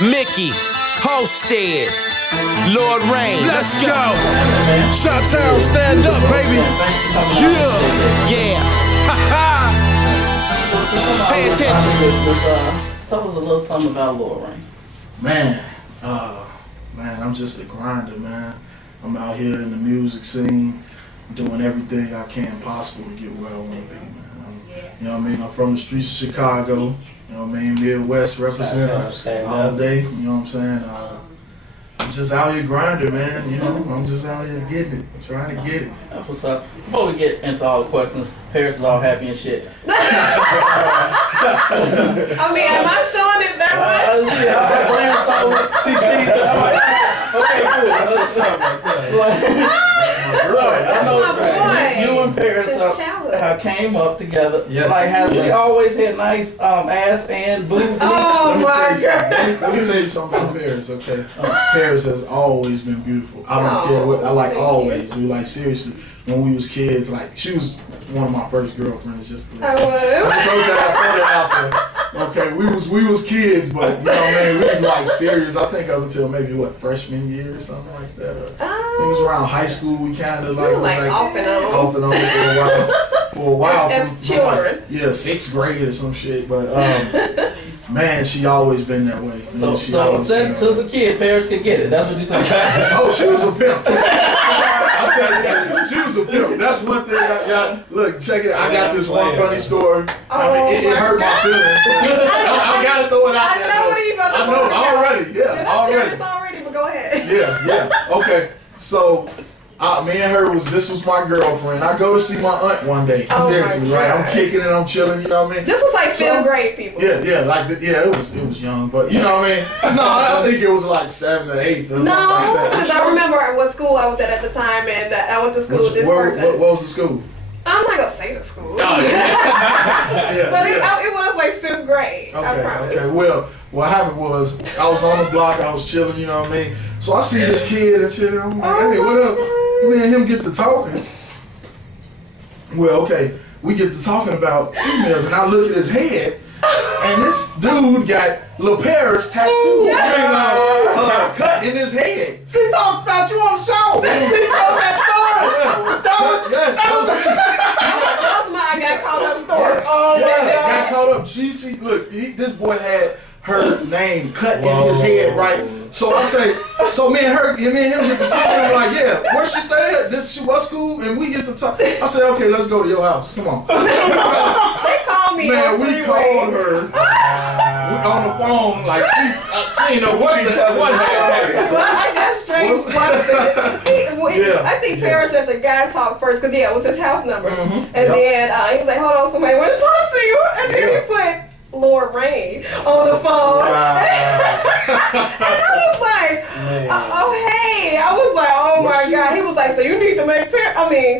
Mickey, Hosted, Lord Reign. Let's go. Shot-town, stand up, baby. Yeah. Pay attention. Tell us a little something about Lord Reign. Man, I'm just a grinder, man. I'm out here in the music scene, doing everything I can possible to get where I want to be, man. You know what I mean? I'm from the streets of Chicago. You know what I mean? Midwest representing all day. You know what I'm saying? I'm just out here grinding, man. You know, I'm just out here getting it, trying to get it. That's what's up. Before we get into all the questions, Paris is all happy and shit. I mean, am I showing it that much? Okay, cool. That's what's up right there. I know you and Paris have came up together. Yes. Like, have we always had nice ass and boobs? Oh my God. Let me tell you something about Paris, okay? Paris has always been beautiful. I don't care what, I like always. Dude, like seriously, when we was kids, like she was one of my first girlfriends. Just to I was. throw that out there. Okay, we was kids, but you know what I mean. We was like serious. I think up until maybe what freshman year or something like that. It was around high school. We kind of like, like off and on for a while. For a while, as children. Like, 6th grade or some shit. But man, she always been that way. So since a kid, Paris could get it. That's what you said. Oh, she was a pimp. I'll tell you that. She was a pimp. That's one thing. Look, check it out. I got this one funny story. I mean, it hurt my feelings. I gotta throw it out there. I know what you're about to I know already. Yeah, already. This already, but go ahead. Yeah. Okay. So, me and her this was my girlfriend. I go to see my aunt one day. Oh Seriously, right? I'm kicking and I'm chilling. You know what I mean? This was like 5th grade, people. It was young, but you know what I mean. No, I think it was like 7th or 8th or something like that. Because I remember what school I was at the time, and I went to school with this person. What was the school? I'm not gonna say the school. Oh, yeah. But it was like 5th grade. I promise. Okay. Well, what happened was I was on the block. I was chilling. You know what I mean. So I see this kid and shit. And I'm like, hey, what up? Me and him get to talking. Well, okay, we get to talking about females, and I look at his head, and this dude got Lil Paris tattooed, cut in his head. She talked about you on the show. She told that story. That was my I got caught up story. Oh my God. Got caught up. Look, this boy had her name cut in his head, right? So I say, me and him get to talking. I'm like, yeah, where she stay at? She was school, and we get to talk. I said, okay, let's go to your house. Come on. They called me. Man, we called her on the phone like she ain't know what happened. I got strange. I think Paris had the guy talk first because it was his house number, and then he was like, hold on, somebody want to talk to you, and then he put Lord Reign on the phone. And I was like, oh hey. I was like, oh my God. He was like, so you need to make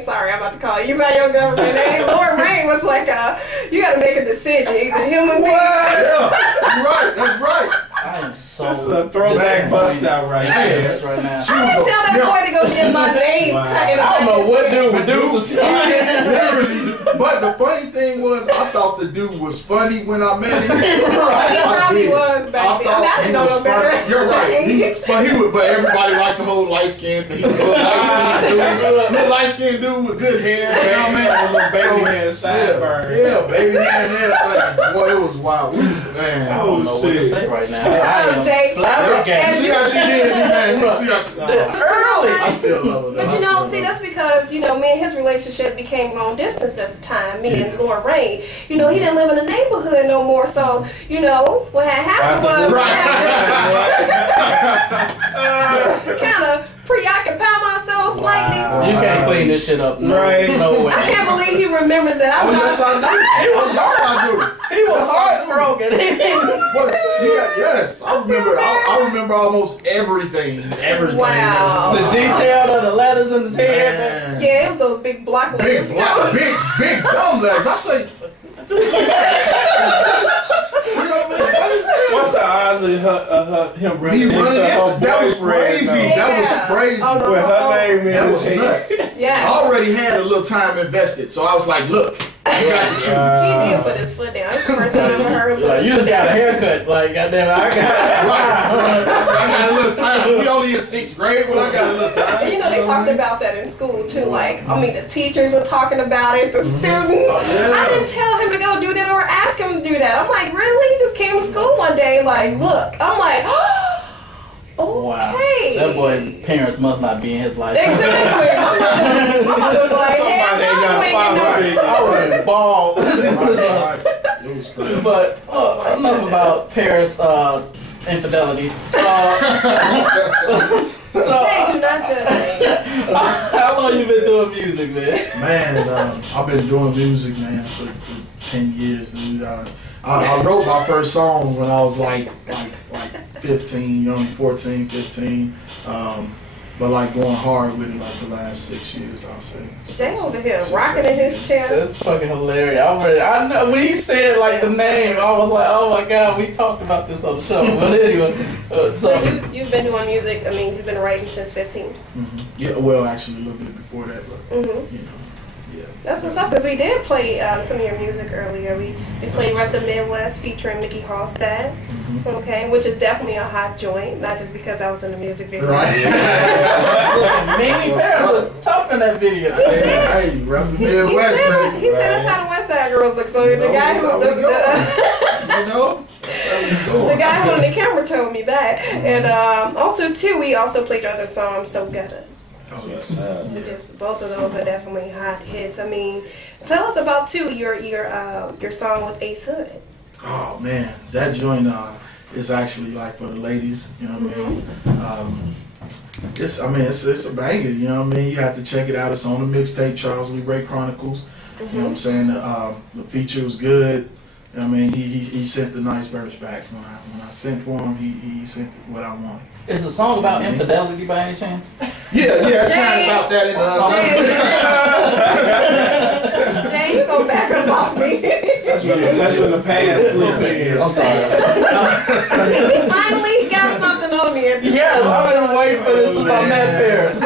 sorry, I'm about to call you by your government name. Lord Reign was like, you got to make a decision, either him or me. Yeah, you're right. That's right. I am so. This is a throwback bust out right here. Right now. I didn't tell that boy to go get my name cut in. I don't know what dude would do some shit. Literally. But the funny thing was, I thought the dude was funny when I met him. He probably was back then. I didn't know no better. You're right. But everybody liked the whole light skin. He was a little light skinned dude with good hair. You know what I mean? Little baby hair, sideburn. Yeah, baby hair and everything. Boy, it was wild. We was, man. I don't know what to say right now. Jay, flabbergasted. See how she did, man. See how she did. Early. I still love her. But you know, see, that's because, me and his relationship became long distance at the time, me and Lord Reign. He didn't live in the neighborhood no more, so, what had happened was kind of preoccupy myself slightly. You can't clean this shit up. No way. I can't believe he remembers that. Yes, I do. He was heartbroken. Yes, I remember almost everything. Wow. The detail of the letters in his head. Man. Yeah, it was those big block letters. Big dumb letters. I say. What's saw Ozzy him running into her that was boyfriend. crazy. That was crazy. Oh, with her name in that was his nuts. Yeah. I already had a little time invested, so I was like, look, you got to choose. He did put his foot down. That's the first time I ever heard him. Like, you just got a haircut. Like, goddamn, I got a little time. We only in 6th grade, but I got a little time. And you know, they talked about that in school too. Like, I mean, the teachers were talking about it, the students. I didn't tell him to go do that or ask him to do that. I'm like, really? He just came to school one day, like, look. I'm like, oh, wow. okay. That boy parents must not be in his life. Exactly. I'm about to be like, Somebody ain't got a father. I would have balled. It was crazy. But enough about Paris infidelity. Hey, do not judge me. How long you been doing music, man? Man, I've been doing music, man, for 10 years, dude. I wrote my first song when I was like 15, only 14, 15. But like going hard with it like the last 6 years, I'll say. Jay over here rocking in his chair. That's fucking hilarious. I know when he said like the name, I was like, oh my god, we talked about this on the show. But anyway, so you've been doing music. I mean, you've been writing since 15. Mm-hmm. Yeah, well, actually a little bit before that, but you know, yeah. That's what's up, because we did play some of your music earlier. We played Rep the Midwest featuring Mickey Hallstatt. Okay, which is definitely a hot joint, not just because I was in the music video. Right. Manny Paris looked tough in that video. Hey, Rep the Midwest, man. He said that's how the West Side girls look. So the guy who the guy who on the camera told me that. And also too, we also played your other song, So Gutter. Oh, yes. Just, both of those are definitely hot hits. I mean, tell us about too your song with Ace Hood. Oh man, that joint is actually like for the ladies, you know what I mean? It's a banger, you know what I mean? You have to check it out. It's on the mixtape, Charles Lee Ray Chronicles. You know what I'm saying? The feature was good. I mean, he sent the nice verse back when I sent for him. He sent what I wanted. Is the song about infidelity by any chance? Yeah, it's kind of about that in the Jay, you go back up off me. That's when the past flew in. I'm sorry. Finally, he got something on me. Yes, I've been waiting for this since I met Paris.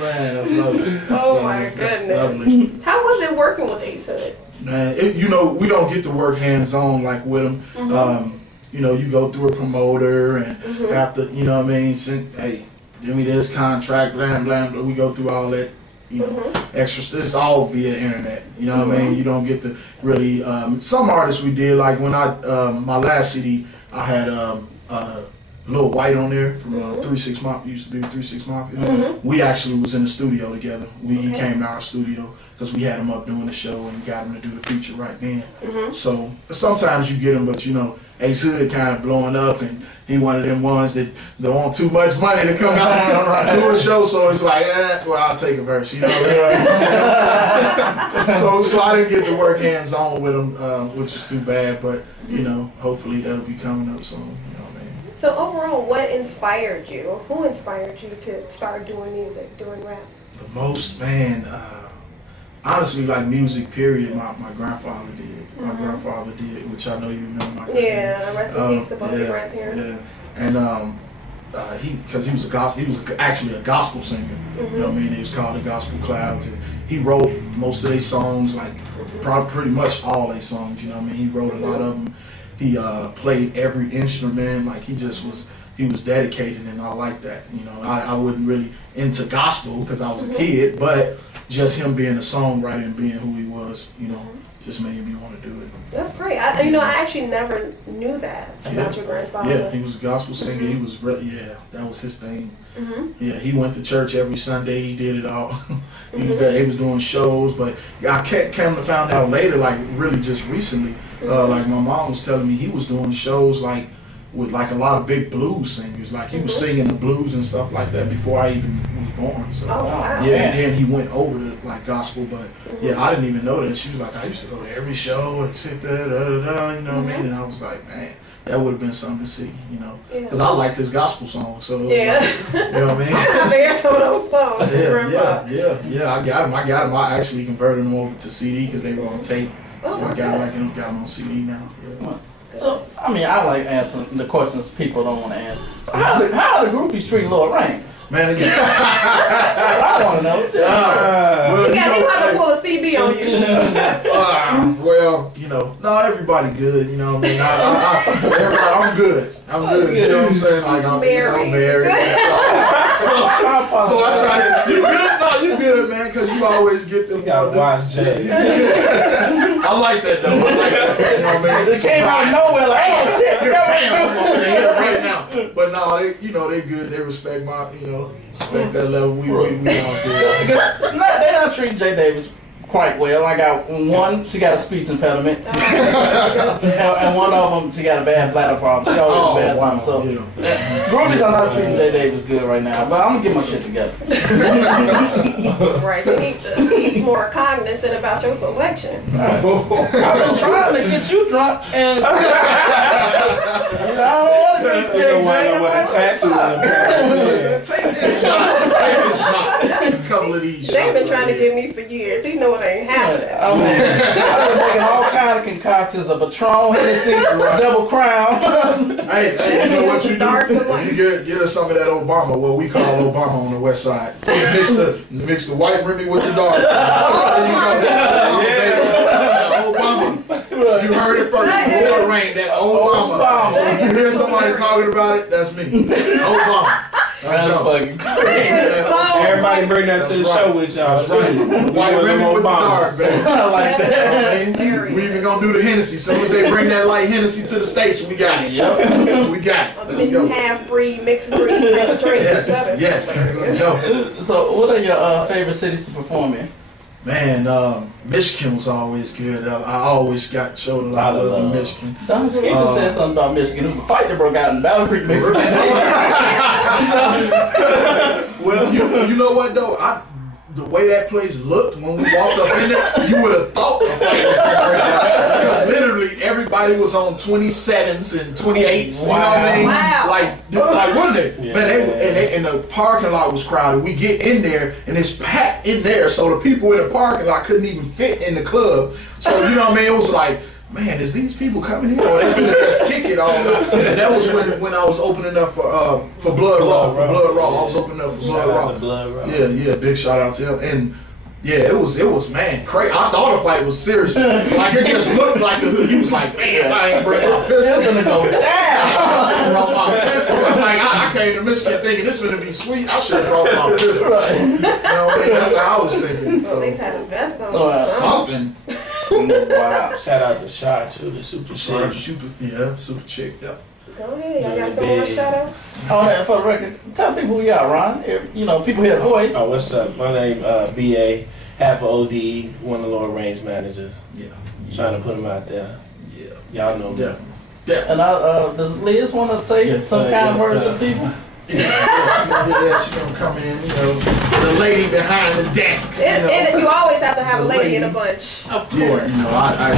Man, that's lovely. Oh my goodness. How was it working with Ace Hood? Man, you know, we don't get to work hands-on like with him. You know, you go through a promoter and after, you know what I mean, hey, give me this contract, blah, blah, blah. We go through all that, you know, extra. It's all via internet, you know what I mean? You don't get to really, some artists we did, like when my last CD, I had Lil White on there from 3-6 Mafia, used to do 3-6 Mafia. We actually was in the studio together. He came to our studio because we had him up doing the show and got him to do the feature right then. So sometimes you get him, but you know, Ace Hood kind of blowing up, and he one of them ones that don't want too much money to come out and do a show. So it's like, well, I'll take a verse, you know. So I didn't get to work hands on with him, which is too bad. But you know, hopefully that'll be coming up soon. So overall, what inspired you? Or who inspired you to start doing music, doing rap? The most, man, honestly, like music, period, my grandfather did. My grandfather did, which I know you remember my grandfather. Yeah, rest in peace to both your grandparents. Yeah, and because he was actually a gospel singer. You know what I mean? He was called the Gospel Clouds. And he wrote most of their songs, like pretty much all their songs. You know what I mean? He wrote a lot of them. He played every instrument, like he was dedicated, and I like that. You know, I wasn't really into gospel because I was a kid, but just him being a songwriter and being who he was, you know, just made me want to do it. That's great. I actually never knew that about your grandfather. Yeah, he was a gospel singer. He was that was his thing. Yeah, he went to church every Sunday. He did it all. He was doing shows, but I came to find out later, like really just recently. Like my mom was telling me, he was doing shows like with like a lot of big blues singers. Like he was singing the blues and stuff like that before I even was born. So wow. Yeah, and then he went over to like gospel, but yeah, I didn't even know that. She was like, I used to go to every show and sit there, you know what I mean? And I was like, man, that would have been something to see, you know, because I like this gospel song. So yeah, like, you know what I mean? I have to hear some of those songs. Yeah. I got them. I actually converted them over to CD because they were on tape. So I got them on CD now. Yeah. So I mean, I like answering the questions people don't want to answer. How the groupies treat Lord Reign? Man, again. I want to know. Well, he want to pull a CB on you. Well, no, everybody good. You know what I mean? I'm good. I'm good. You know what I'm saying? Like I'm married. So I try to. You good? No, you good, man. Because you always get them. You gotta watch Jay. I like that though. I like that. You know what I mean? It came out of nowhere like, oh shit, I'm on here right now. But no, they good. They respect my, respect that level. We all good. They don't treat Jay Davis quite well. I got one, she got a speech impediment. And one of them, she got a bad bladder problem. She always in the bathroom. So, groupies are not treating Jay Davis good right now. But I'm going to get my shit together. Right. You need to be more cognizant about your selection. I've been trying to get you drunk and I don't want to get With a tattoo on the back. Take this shot. Take this shot. A couple of these shots. They've been trying to get me for years. He know it ain't happening. I've been making all kind of concoctions of Patron, Hennessy, Double Crown. Hey, you know what you do? You get us some of that Obama, what we call Obama on the west side. Mix the white Remy with the dark. There you go. Obama. You heard it first. Lord Reign, that Obama. So if you hear somebody talking about it, that's me. Obama. Everybody bring that to the show with y'all. That's right. White Remy with the dark, baby. I like that. We even gonna do the Hennessy. So as they bring that light Hennessy to the States, we got it. Yep. We got it. Let's go. Half-breed, mixed-breed, drink. Yes. Let's go. So what are your favorite cities to perform in? Man, Michigan was always good. I always got showed a lot of love in Michigan. Don Skeeter said something about Michigan. It was a fight that broke out in Battle Creek, Michigan. Well, you know what though? The way that place looked when we walked up in there, you would have thought the fight was going to break out. Because literally everybody was on 27s and 28s. Wow. You know what I mean? Wow. Like wasn't it? Yeah. Man, and the parking lot was crowded. We get in there and it's packed in there, so the people in the parking lot couldn't even fit in the club. So you know what I mean? It was like, man, is these people coming here or they finna just kick it all out? And that was when I was opening up for Blood Raw. I was opening up for Blood Raw. Yeah, big shout out to him. And yeah, it was man, crazy. I thought the fight was serious. Like it just looked like he was like, man, I ain't bring my pistol. It's gonna go down. I'm like, I came to Michigan thinking this was gonna be sweet. I should have brought my pistol. Right. You know what I mean? That's how I was thinking. At least had a vest on. Something. Wow. Shout out to Shaw too, the super chick. Super chick. Yeah. Go ahead. Y'all got some more shout outs? Oh, man, for the record, tell people who you are, Ron. People hear the voice. Oh, what's up? My name BA, half of OD, one of the Lord Reigns managers. Yeah. Trying to put him out there. Yeah. Y'all know me. Definitely. And does Liz want to say some kind of words to people? Yeah, she gonna come in, the lady behind the desk. You always have to have a lady in a bunch. Of course. Yeah,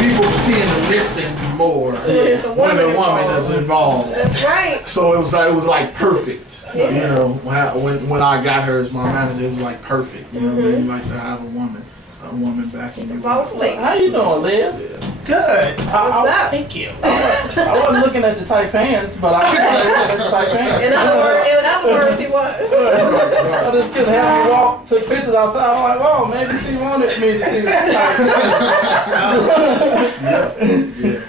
people tend to listen more when a woman is involved. That's right. So it was like perfect. Yeah. When I got her as my manager, it was like perfect. You know what I mean? Like to have a woman backing you. Boss lady. How you doing, Liz? Good. What's up? Thank you. I wasn't looking at your tight pants, but I was looking at your tight pants. In other words, he was. I just couldn't have me walk, took pictures outside. I'm like, oh, maybe she wanted me to see that.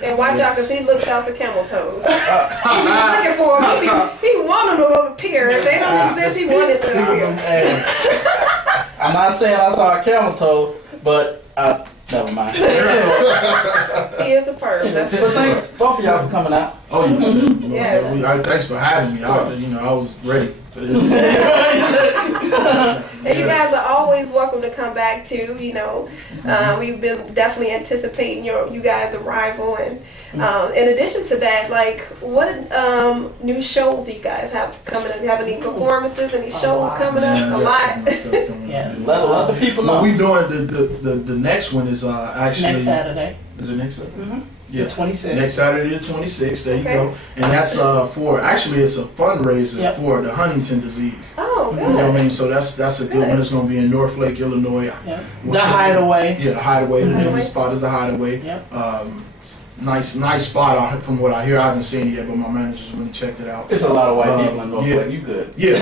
And watch out, because he looks out for camel toes. He was looking for him. He wanted them to appear. If they don't exist, he wanted to appear. Hey, I'm not saying I saw a camel toe, but never mind. He is a perv. That's But thanks both of y'all for coming out. Oh yeah. Thanks for having me. I was ready for this. And you guys are always welcome to come back too. We've been definitely anticipating you guys' arrival, and in addition to that, like, what new shows do you guys have coming up? You have any performances, any shows coming up? A lot. Yes. Let the people know. Well, we doing the next one is actually Next Saturday. Is it next Saturday? Mm-hmm. Yeah, The 26th. Next Saturday the 26th. There you go. And that's it's a fundraiser for the Huntington disease. Oh, good. You know what I mean? So that's a good one. It's going to be in Northlake, Illinois. Yep. The Hideaway. Yeah, the Hideaway. The name of the spot is the Hideaway. Yep. nice spot from what I hear. I haven't seen it yet, but my manager's really checked it out. It's a lot of white people in Norfolk. You good? Yeah.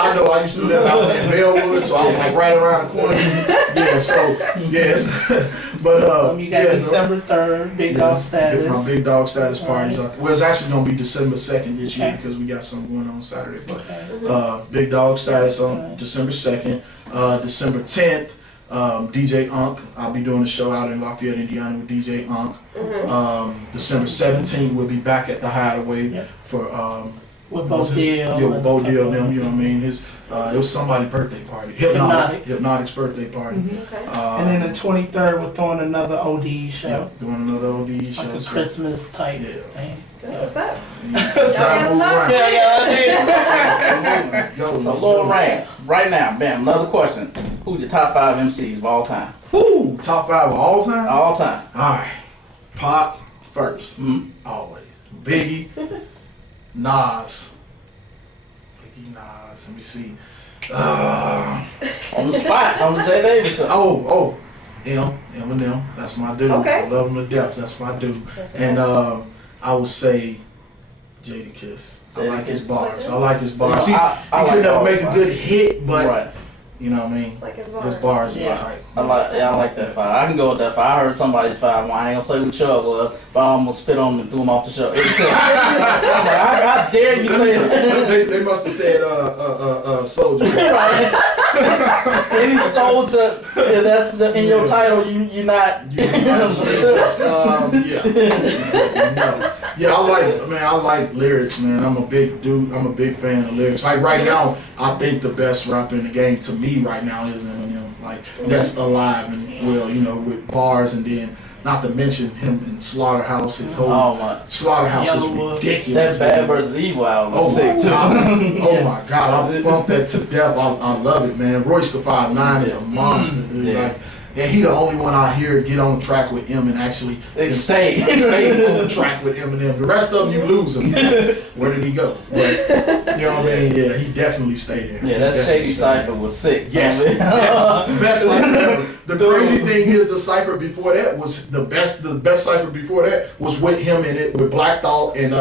I know. I used to live out in Bellwood, so I was like right around the corner. Yeah, so yes, but you got December 3rd, Big Dog Status. My Big Dog Status parties. Well, it's actually gonna be December 2nd this year because we got something going on Saturday. But Big Dog Status on December 2nd, December 10th. DJ Unk, I'll be doing a show out in Lafayette, Indiana with DJ Unk. December 17th, we'll be back at the Hideaway for with Bo Deal. Yeah, with Bo Deal, them, you know what I mean? It was somebody's birthday party. Hypnotic's birthday party. And then the 23rd, we're throwing another OD show. Yeah, doing another OD show. Like a Christmas type thing. That's what's up. So Lord Reign, right now, bam, another question. Who's your top 5 MCs of all time? Woo! Top 5 of all time? All time. Alright. Pop first. Always. Biggie. Nas. Let me see. On the spot, on the J. Davis show. Eminem. That's my dude. Okay. I love him to death. That's my dude. And I would say Jadakiss. I like his bars. He could never make a good hit, but you know what I mean? Like his bars is tight. I like that 5. I can go with that 5. I heard somebody's 5. Well, I ain't gonna say what Chuck was, but I almost spit on him and threw him off the show. I'm like, how dare you say that? They must have said soldier. Any soldier that's in your title, you're not. I like lyrics, man. I'm a big dude. I'm a big fan of lyrics. Like right now, I think the best rapper in the game to me right now is Eminem. Like that's alive and well, you know, with bars, and then not to mention him in Slaughterhouse. His whole Slaughterhouse is ridiculous. That Bad vs. Evil album was sick too. My God, I bumped that to death. I love it, man. Royce the 5'9" is a monster, dude. Like, and he the only one out here get on the track with him and actually stay on the track with Eminem. The rest of them, you lose him. Where did he go? But, you know what I mean? Yeah, he definitely stayed there. Yeah, that Shady Cypher was sick. Yes. Best cypher ever. The crazy thing is the cypher before that was the best cypher before that was with him in it, with Black Thought and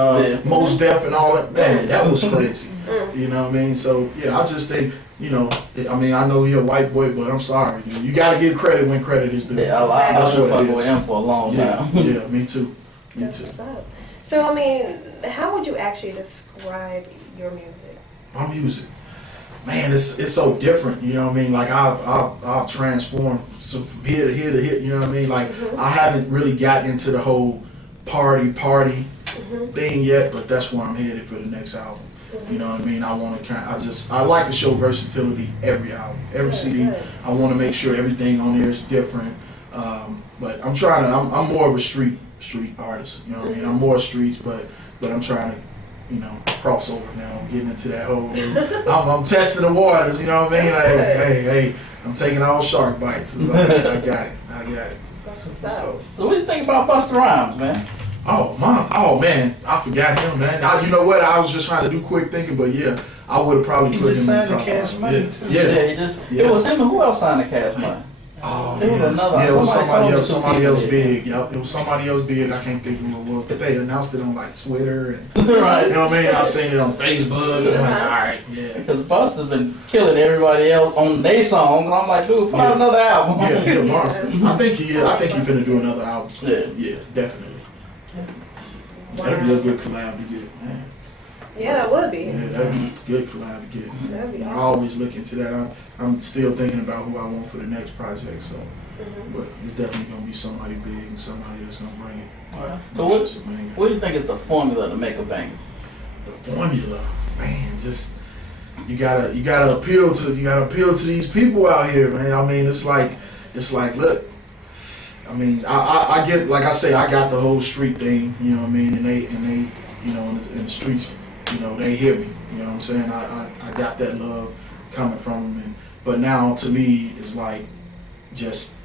Mos Def and all that. Man, that was crazy. You know what I mean? So, yeah, I just think, you know, I mean, I know you're a white boy, but I'm sorry, dude. You got to give credit when credit is due. Yeah, I've been fucking with him for a long time. Yeah, me too. So, I mean, how would you actually describe your music? My music, man, it's so different. You know what I mean? Like I've transformed from here to here to here. You know what I mean? Like I haven't really got into the whole party thing yet, but that's where I'm headed for the next album. You know what I mean? I like to show versatility every album, every CD. I want to make sure everything on there is different. But I'm more of a street artist. You know what I mean? I'm more streets, but I'm trying to, you know, cross over now. I'm getting into that whole. I'm testing the waters. You know what I mean? Hey, I'm taking all shark bites. I got it. That's what's up. So what do you think about Busta Rhymes, man? Oh man, I forgot him, man. You know what? I was just trying to do quick thinking, but yeah, I would have probably put him in the top. Cash Money too. It was him and who else signed the Cash Money? Oh, it was another. Yeah, it was somebody else big. Yep, it was somebody else big. I can't think who it was, but they announced it on like Twitter and right. You know what I mean? I seen it on Facebook. I'm like, all right, yeah. Because Busta's been killing everybody else on their song, and I'm like, dude, put out another album. Yeah, he's a monster. I think he finna do another album. Yeah, definitely. That'd be a good collab to get, man. Yeah, that would be. Yeah, that'd be a good collab to get. That'd be awesome. I always look into that. I'm still thinking about who I want for the next project, so. But it's definitely gonna be somebody big and somebody that's gonna bring it. Right. So what do you think is the formula to make a banger? The formula, man, just you gotta appeal to these people out here, man. I mean, it's like look. I mean, I get, like I say, I got the whole street thing, you know what I mean, and they, you know, in the streets, you know, they hear me, you know what I'm saying. I got that love coming from them, but now to me it's like just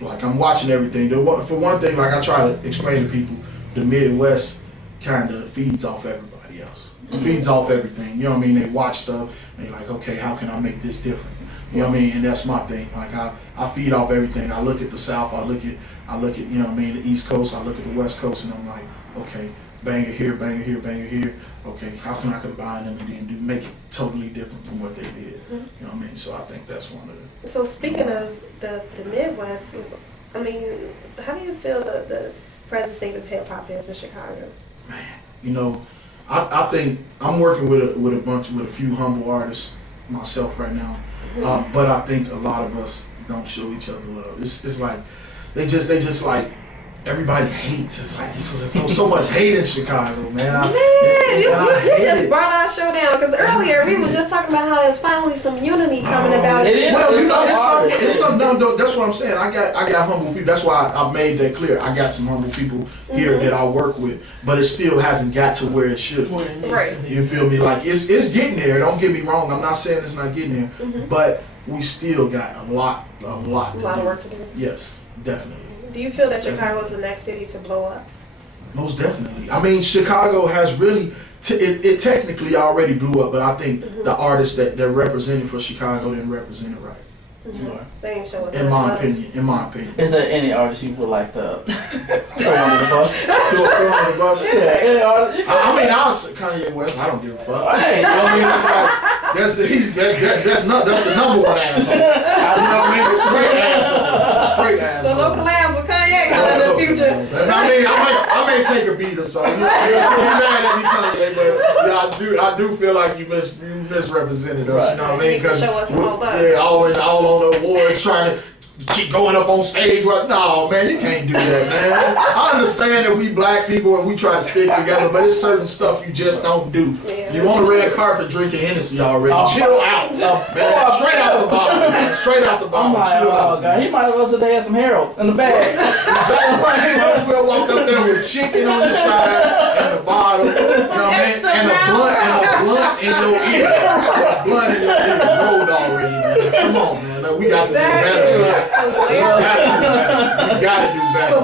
like I'm watching everything. For one thing, like I try to explain to people, the Midwest kind of feeds off everybody else. It feeds off everything, you know what I mean. They watch stuff and they're like, okay, how can I make this different? You know what I mean? And that's my thing. Like I feed off everything. I look at the South. I look at you know what I mean, the East Coast. I look at the West Coast, and I'm like, okay, banger here, banger here, banger here. Okay, how can I combine them and then make it totally different from what they did? You know what I mean? So I think that's one of the. So speaking of the Midwest, I mean, how do you feel the present state of hip hop is in Chicago? Man, you know, I think I'm working with a few humble artists myself right now, but I think a lot of us don't show each other love. It's like they just like everybody hates. It's like it's so much hate in Chicago, man. You just brought our show down because earlier we were just talking about how there's finally some unity coming about it. Well, it's something. No, that's what I'm saying. I got humble people. That's why I made that clear. I got some humble people here that I work with, but it still hasn't got to where it should. Right. You feel me? Like it's getting there. Don't get me wrong. I'm not saying it's not getting there, but we still got a lot of work to do. Yes, definitely. Do you feel that Chicago is the next city to blow up? Most definitely. I mean, Chicago has really, it technically already blew up, but I think the artists that represented for Chicago didn't represent it right. They ain't show us in my opinion. Is there any artist you would like to throw under the bus? Throw under the bus? Yeah, any artist. I mean, I was Kanye West. I don't give a fuck. Hey, you know what I mean? It's like that's the number one asshole. You know what I mean? Straight asshole. So no collabs with Kanye coming in the future. I mean, I may take a beat or something. You mad at me, Kanye, but yeah, I do feel like you misrepresented us. You know what I mean? Show us all up. Yeah, all on the awards trying to keep going up on stage. No, man, you can't do that, man. I understand that we black people and we try to stick together, but it's certain stuff you just don't do. Yeah. You on a red carpet drinking Hennessy already. Chill out. Man, straight out the bottle. Man. Straight out the bottle. Chill out. God. He might as well have some Heralds in the bag. Exactly right. You might as well walk up there with chicken on your side and the bottle. You know what I mean? And a blunt in your ear. A blunt in your ear. Rolled already, man. Come on, man. We got to do better. We gotta do better.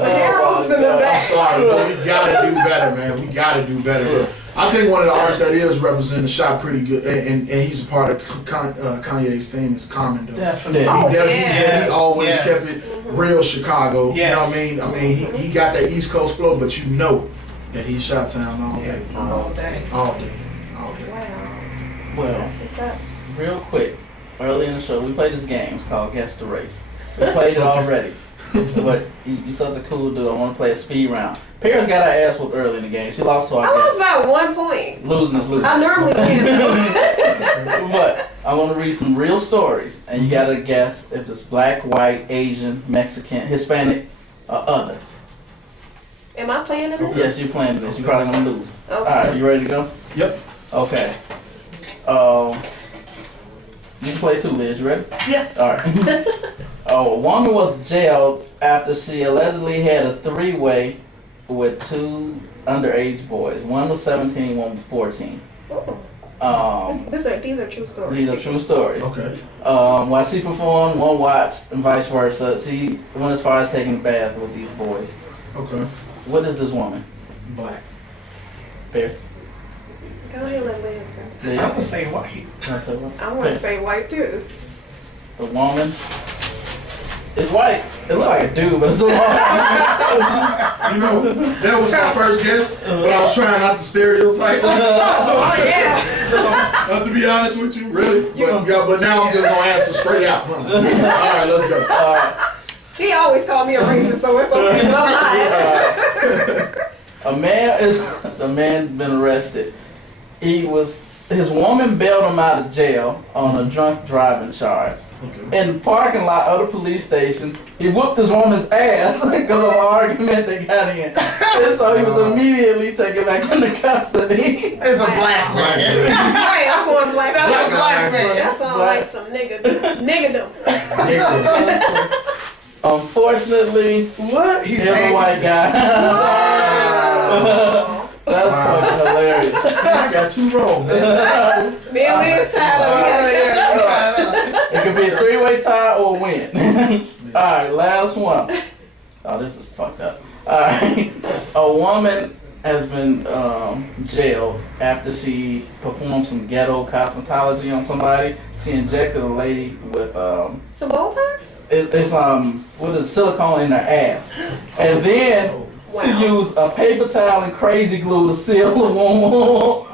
I'm sorry, but we gotta do better, man. We gotta do better. I think one of the artists that is representing shot pretty good, and he's a part of Kanye's team is Common though. Definitely. He always kept it real Chicago. You know what I mean? I mean, he got that East Coast flow, but you know that he shot town all day. All day. Wow. Well, that's what's up. Real quick, early in the show, we played this game. It's called Guess the Race. We played it already. But you're such a cool dude. I want to play a speed round. Paris got her ass whooped early in the game. She lost to our I lost by 1 point. Losing is losing. I normally can. But I want to read some real stories, and you got to guess if it's black, white, Asian, Mexican, Hispanic, or other. Am I playing in this? Yes, you're playing this. You're probably going to lose. Okay. All right, you ready to go? Yep. Okay. You can play too, Liz. You ready? Yeah. All right. A woman was jailed after she allegedly had a three-way with two underage boys. One was 17, one was 14. These are true stories. These are true stories. Okay. While she performed, one watched, and vice versa. She went as far as taking a bath with these boys. Okay. What is this woman? Black. Paris? Go ahead, let Liz go. Liz? I'm gonna say white. I want to say white too. The woman is white. It looks like a dude, but it's a woman. You know, that was my first guess, but I was trying not to stereotype. To be honest with you, really. But now I'm just gonna answer straight out. All right, let's go. He always called me a racist, so it's okay. A man been arrested. His woman bailed him out of jail on a drunk driving charge. Okay. In the parking lot of the police station, he whooped this woman's ass because of an argument they got in. And so he was immediately taken back into custody. It's a black man. Right, I'm going black. That's a black man. That sounds like some nigga. Unfortunately, what? He's a white guy. That's fucking hilarious. I got two wrong, man. Me and Liz It could be a three-way tie or a win. Alright, last one. Oh, this is fucked up. Alright. A woman has been jailed after she performed some ghetto cosmetology on somebody. She injected a lady with some Botox. It's what is silicone in her ass, and then she used a paper towel and crazy glue to seal the woman.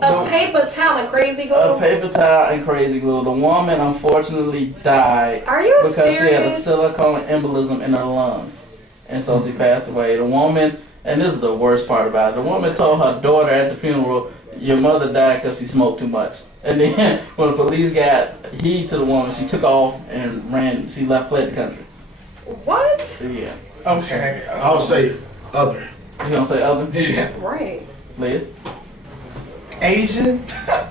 A paper towel and crazy glue? A paper towel and crazy glue. The woman unfortunately died. Are you because serious? She had a silicone embolism in her lungs. And so she passed away. The woman, and this is the worst part about it, the woman told her daughter at the funeral, your mother died because she smoked too much. And then when the police got heed to the woman, she took off and ran. She fled the country. What? Yeah. Okay. I'll say other. You gonna say other? Yeah. Right. Liz? Asian? So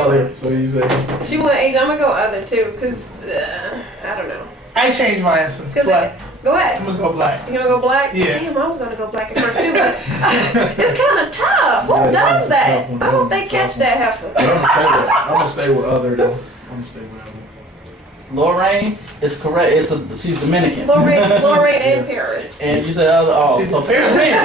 other. So you say. She went Asian. I'm gonna go other too, cause I don't know. I changed my answer. Black. Go ahead. I'm gonna go black. You gonna go black? Yeah. Damn, I was gonna go black at first too, but it's kind of tough. Who does that? I hope they catch that heifer. I'm gonna stay with other though. I'm gonna stay with other. Lorraine is correct. She's Dominican. Lorraine and Paris. And you said other. Oh, so Paris wins.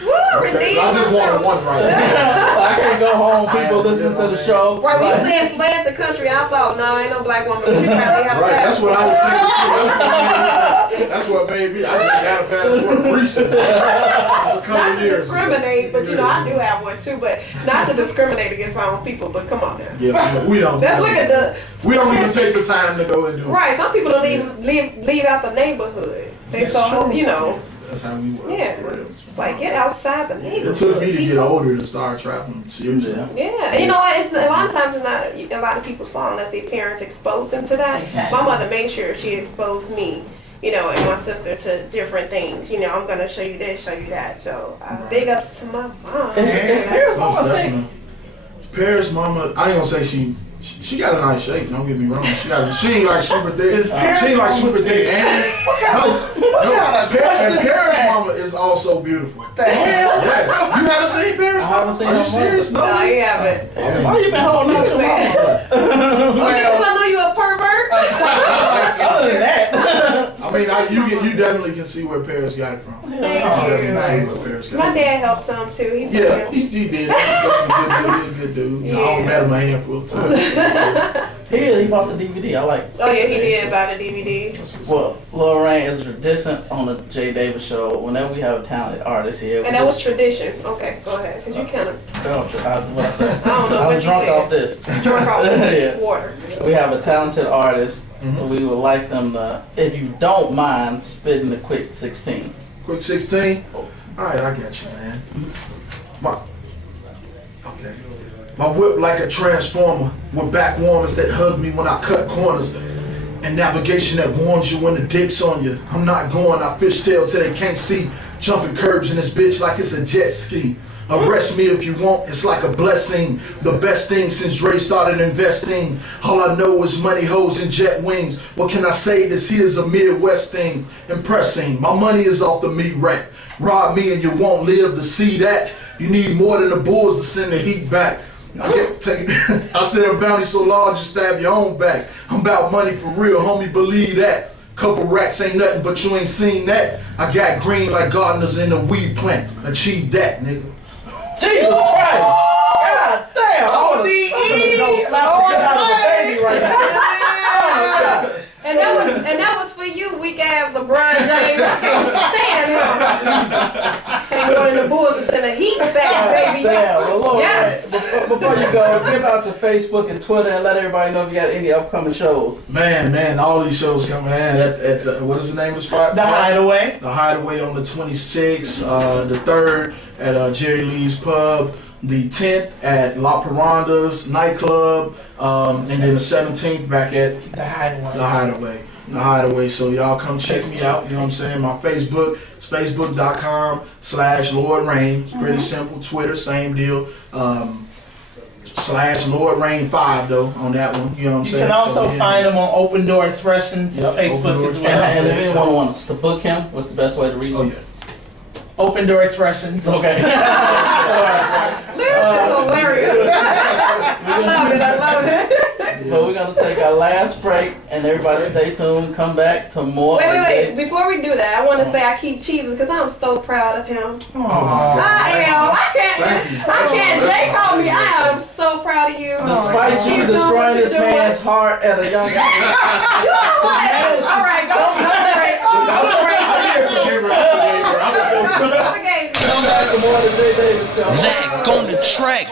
Woo, I just wanted one right. I can't go home. People listening to the show. Right, when you said fled the country, I thought, no, ain't no black woman. She probably have Right, that's what I was thinking too. That's what made me. I just got a passport recently. It's a couple not to years discriminate, ago. but you know, I do have one too, but not to discriminate against our own people, but come on now. Yeah, we don't. Let's look at the We don't even take the time to go and do it. right, some people don't leave out the neighborhood. They so, you know. That's how we work. Yeah. It's like, get outside the neighborhood. It took me to get older to start traveling seriously. Yeah, you know what? It's a lot of times it's not a lot of people's fault unless their parents exposed them to that. Exactly. My mother made sure she exposed me, you know, and my sister to different things. You know, I'm gonna show you this, show you that. So big ups to my mom. It's Paris' mama thing. Paris' mama, I ain't gonna say she got a nice shape. Don't get me wrong. She ain't like super thick. She ain't like super thick. And Paris' mama is also beautiful. What the hell? Yes. You haven't seen Paris' mama? I haven't seen Are her you serious? No, you haven't. Why you been holding on to your mama? Because I know you a pervert. Other than that. I mean, you definitely can see where Paris got it from. You definitely see where Paris got it My from. dad helped some too. He's Yeah, he did. That's a good dude. Yeah. I don't met him a handful of times. He bought the DVD. I like. Oh yeah, he did buy the DVD. Well, Lorraine is a tradition on the Jay Davis show. Whenever we have a talented artist here, And that was tradition. Okay, go ahead, because you kind of what I said. I don't know I what was you drunk said. off this. drunk off Yeah. water. We have a talented artist. We would like them to, if you don't mind, spitting a quick 16. Quick 16? Alright, I got you, man. Okay. My whip like a transformer with back warmers that hug me when I cut corners. And navigation that warns you when the dick's on you. I'm not going, I fishtail till they can't see. Jumping curbs in this bitch like it's a jet ski. Arrest me if you want, it's like a blessing. The best thing since Dre started investing. All I know is money, hoes, and jet wings. What can I say? This here's a Midwest thing. Impressing, my money is off the meat rack. Rob me and you won't live to see that. You need more than the bulls to send the heat back. I said a bounty so large you stab your own back. I'm about money for real, homie, believe that. Couple racks ain't nothing, but you ain't seen that. I got green like gardeners in a weed plant. Achieve that, nigga. Jesus Christ! God damn! ODE! And that was for you, weak ass LeBron James. I can't stand him. So you wanted the Bulls to send a heat back, baby. Damn, well, Lord, Yes. Before you go, give out your Facebook and Twitter and let everybody know if you got any upcoming shows. Man, all these shows coming at the, what is the name of the spot? The Hideaway. The Hideaway on the 26th, the 3rd at Jerry Lee's Pub, the 10th at La Piranda's nightclub, and then the 17th back at The Hideaway. The Hideaway. So y'all come check me out. You know what I'm saying? My Facebook, it's facebook.com/Lord Reign. It's pretty simple. Twitter, same deal. /Lord Reign 5 though on that one. You know what I'm You saying? can also So, yeah. find them on Open Door Expressions Yep, Open Facebook Door as And, well. and if anyone wants to book him, what's the best way to reach him? Oh yeah. Open Door Expressions. Okay. Lyrics is hilarious. I love it. But we're gonna take our last break, and everybody stay tuned. Come back to more. Wait. Before we do that, I want to say I keep cheesing because I'm so proud of him. Oh my God. I am. I can't. Jay called me. I am so proud of you. Despite you destroying this man's heart at a young age. You know what? All right, go break. Come back to more of the J. Davis Show. Back on the track.